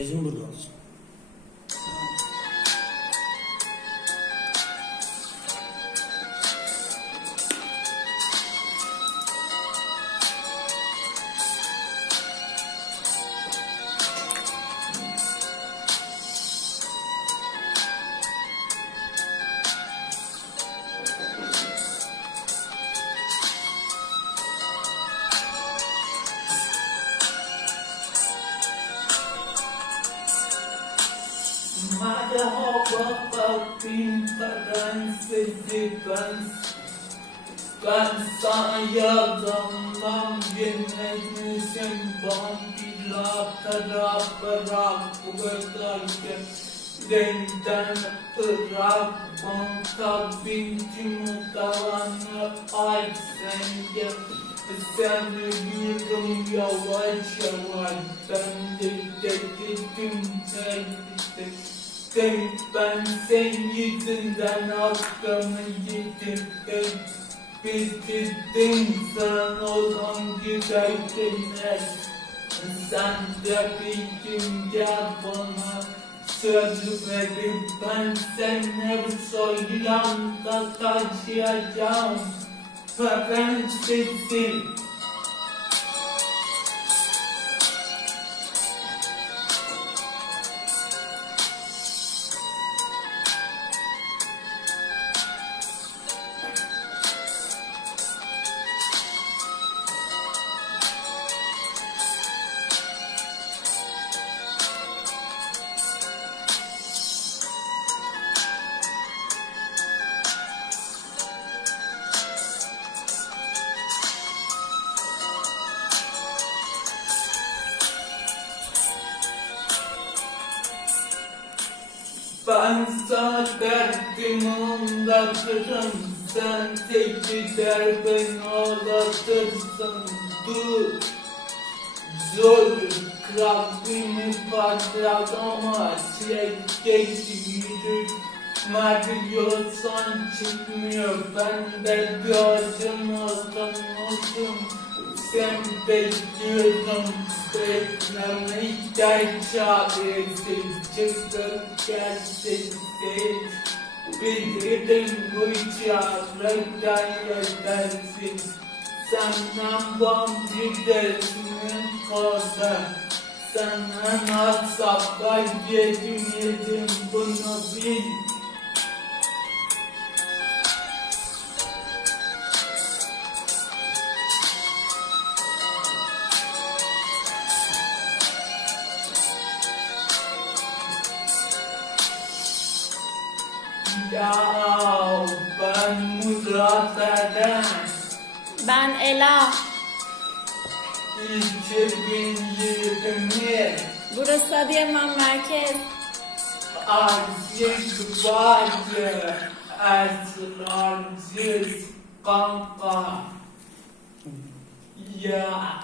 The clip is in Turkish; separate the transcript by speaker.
Speaker 1: Resumo do nosso.
Speaker 2: Mother hop up in parenthesis Ben sana zaman yenilmişim Bambila taraf bırak bırakırken Denden bırak Banka binti mutalanı ay sence Sen yürüm yavaş yavaş Ben de sen, ben sen yüzünden hakkımı yitirdim. Bitirdim sen olan güzel günler Sen de bir gün gel bana Söz verip ben seni soylamda taşıyacağım Prensesim Ben sana derdimi anlatırım Sen tek gider beni ağlatırsın Dur. Zor kalbimi patlat ama Çek geç yürü Merdiyorsan çıkmıyor. Ben de bir acım olsun Sen bekliyorum Beklemekten çaresiz Çıkıp gelsin Bilirim bu çareden yetersiz Senden vampirlerin koza Senden asaplar yedim yedim bunu bil Ya ben Murat Eren
Speaker 3: Ben Ela.
Speaker 2: 2020
Speaker 3: Burası Adıyaman Merkez.
Speaker 2: Aziz Bacı Esrarsız Kanka Ya